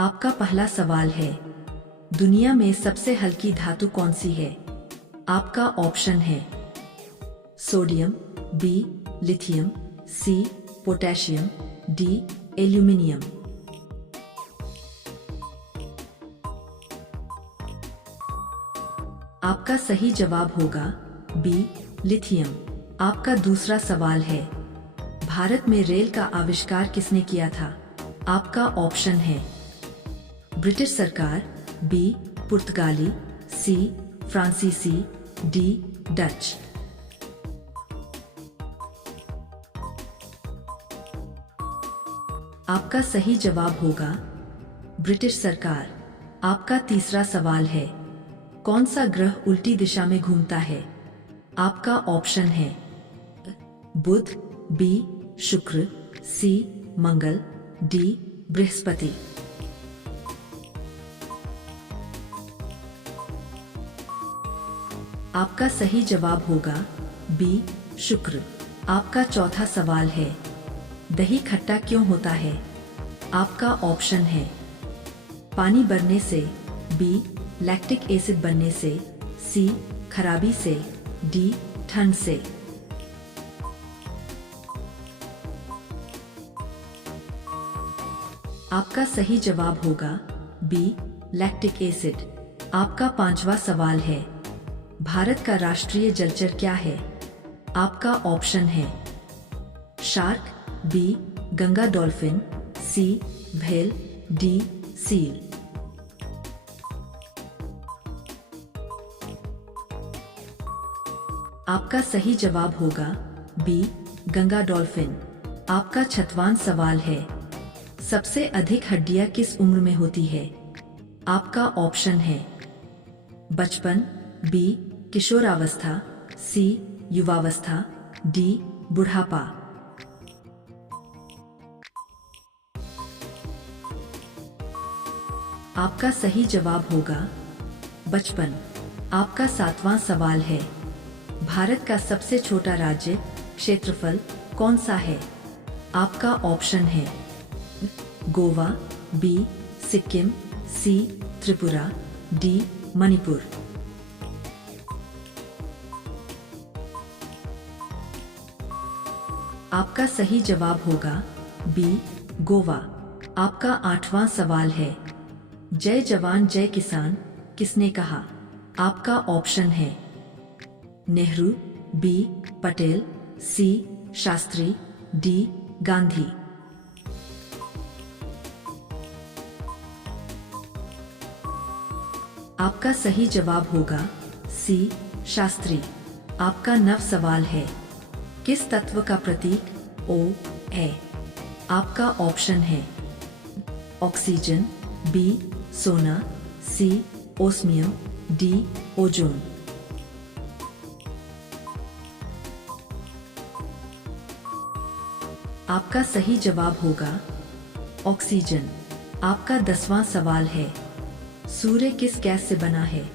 आपका पहला सवाल है, दुनिया में सबसे हल्की धातु कौन सी है? आपका ऑप्शन है sodium, b lithium, c potassium, d aluminium. आपका सही जवाब होगा बी लिथियम। आपका दूसरा सवाल है, भारत में रेल का आविष्कार किसने किया था? आपका ऑप्शन है ब्रिटिश सरकार, बी पुर्तगाली, सी फ्रांसीसी, डी डच। आपका सही जवाब होगा ब्रिटिश सरकार। आपका तीसरा सवाल है, कौन सा ग्रह उल्टी दिशा में घूमता है? आपका ऑप्शन है बुध, बी शुक्र, सी मंगल, डी बृहस्पति। आपका सही जवाब होगा बी शुक्र। आपका चौथा सवाल है, दही खट्टा क्यों होता है? आपका ऑप्शन है पानी बढ़ने से, बी लैक्टिक एसिड बनने से, सी खराबी से, डी ठंड से। आपका सही जवाब होगा बी लैक्टिक एसिड। आपका पांचवा सवाल है, भारत का राष्ट्रीय जलचर क्या है? आपका ऑप्शन है शार्क, बी गंगा डॉल्फिन, सी व्हेल, डी सील। आपका सही जवाब होगा बी गंगा डॉल्फिन। आपका छठवां सवाल है, सबसे अधिक हड्डियां किस उम्र में होती है? आपका ऑप्शन है बचपन, बी किशोरावस्था, सी युवावस्था, डी बुढ़ापा। आपका सही जवाब होगा बचपन। आपका सातवां सवाल है, भारत का सबसे छोटा राज्य क्षेत्रफल कौन सा है? आपका ऑप्शन है गोवा, बी सिक्किम, सी त्रिपुरा, डी मणिपुर। आपका सही जवाब होगा बी गोवा। आपका आठवां सवाल है, जय जवान जय किसान किसने कहा? आपका ऑप्शन है नेहरू, बी पटेल, सी शास्त्री, डी गांधी। आपका सही जवाब होगा सी शास्त्री। आपका नव सवाल है, किस तत्व का प्रतीक ओ है? आपका ऑप्शन है ऑक्सीजन, बी सोना, सी ओस्मियम, डी ओजोन। आपका सही जवाब होगा ऑक्सीजन। आपका 10वां सवाल है, सूर्य किस गैस से बना है?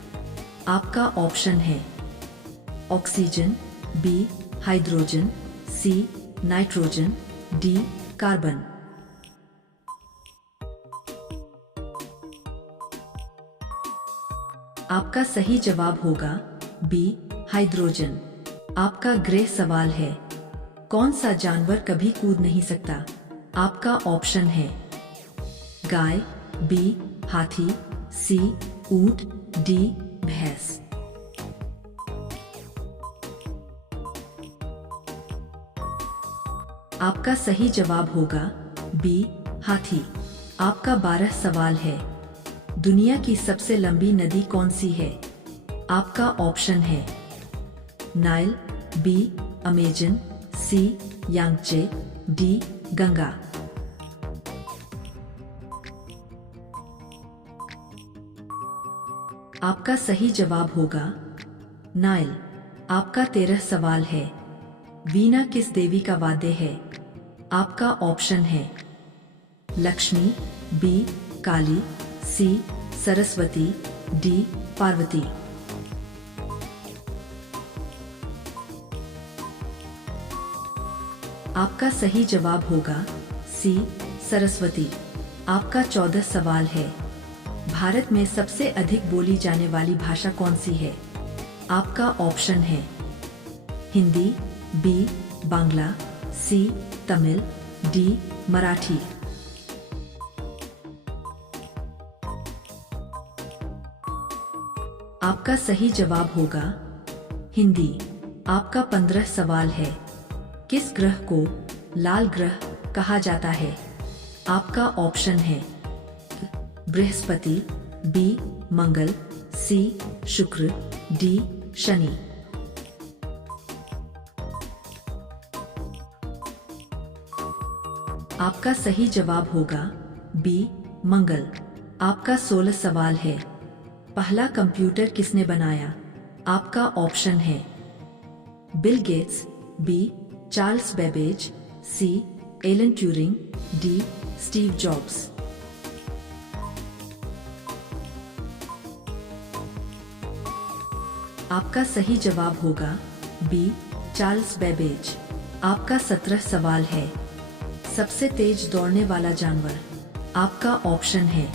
आपका ऑप्शन है oxygen, b hydrogen, c nitrogen, d carbon. आपका सही जवाब होगा बी हाइड्रोजन। आपका गृह सवाल है, कौन सा जानवर कभी कूद नहीं सकता? आपका ऑप्शन है गाय, बी हाथी, सी ऊंट, डी भैंस। आपका सही जवाब होगा बी हाथी। आपका 12 सवाल है, दुनिया की सबसे लंबी नदी कौन सी है? आपका ऑप्शन है नाइल, बी अमेजन, सी यांगचे, डी गंगा। आपका सही जवाब होगा नाइल। आपका 13 सवाल है, वीणा किस देवी का वाद्य है? आपका ऑप्शन है लक्ष्मी, बी काली, सी सरस्वती, डी पार्वती। आपका सही जवाब होगा सी सरस्वती। आपका 14 सवाल है। भारत में सबसे अधिक बोली जाने वाली भाषा कौन सी है? आपका ऑप्शन है हिंदी, बी बांग्ला, सी तमिल, डी मराठी। आपका सही जवाब होगा हिंदी। आपका 15 सवाल है। किस ग्रह को लाल ग्रह कहा जाता है? आपका ऑप्शन है बृहस्पति, बी मंगल, सी शुक्र, डी शनि। आपका सही जवाब होगा बी मंगल। आपका 16 सवाल है। पहला कंप्यूटर किसने बनाया? आपका ऑप्शन है Bill Gates, B Charles Babbage, C Alan Turing, D Steve Jobs. आपका सही जवाब होगा बी चार्ल्स बेबेज। आपका 17 सवाल है। सबसे तेज दौड़ने वाला जानवर? आपका ऑप्शन है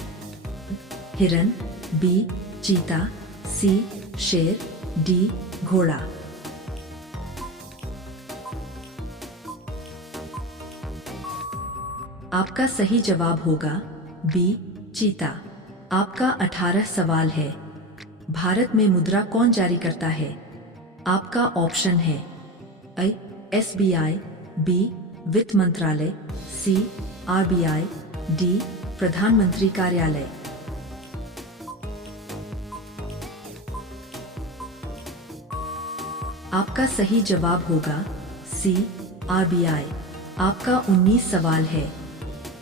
हिरन, बी चीता, सी शेर, डी घोड़ा। आपका सही जवाब होगा बी चीता। आपका 18 सवाल है। भारत में मुद्रा कौन जारी करता है? आपका ऑप्शन है एसबीआई, बी वित्त मंत्रालय, सी आरबीआई, डी प्रधानमंत्री कार्यालय। आपका सही जवाब होगा सी आरबीआई। आपका 19 सवाल है।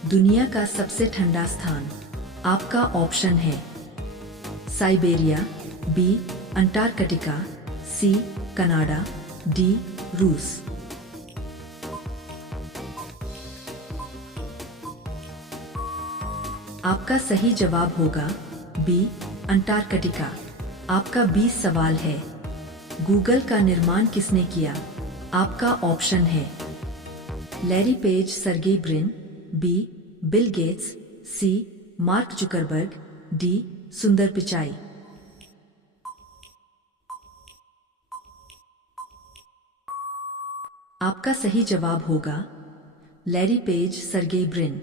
दुनिया का सबसे ठंडा स्थान? आपका ऑप्शन है Siberia, b Antarctica, c Canada, d रूस। आपका सही जवाब होगा बी अंटार्कटिका। आपका 20 सवाल है। गूगल का निर्माण किसने किया? आपका ऑप्शन है Larry Page, Sergey Brin, b Bill Gates, c Mark Zuckerberg, d Sundar Pichai. आपका सही जवाब होगा लैरी पेज, सर्गेई ब्रिन।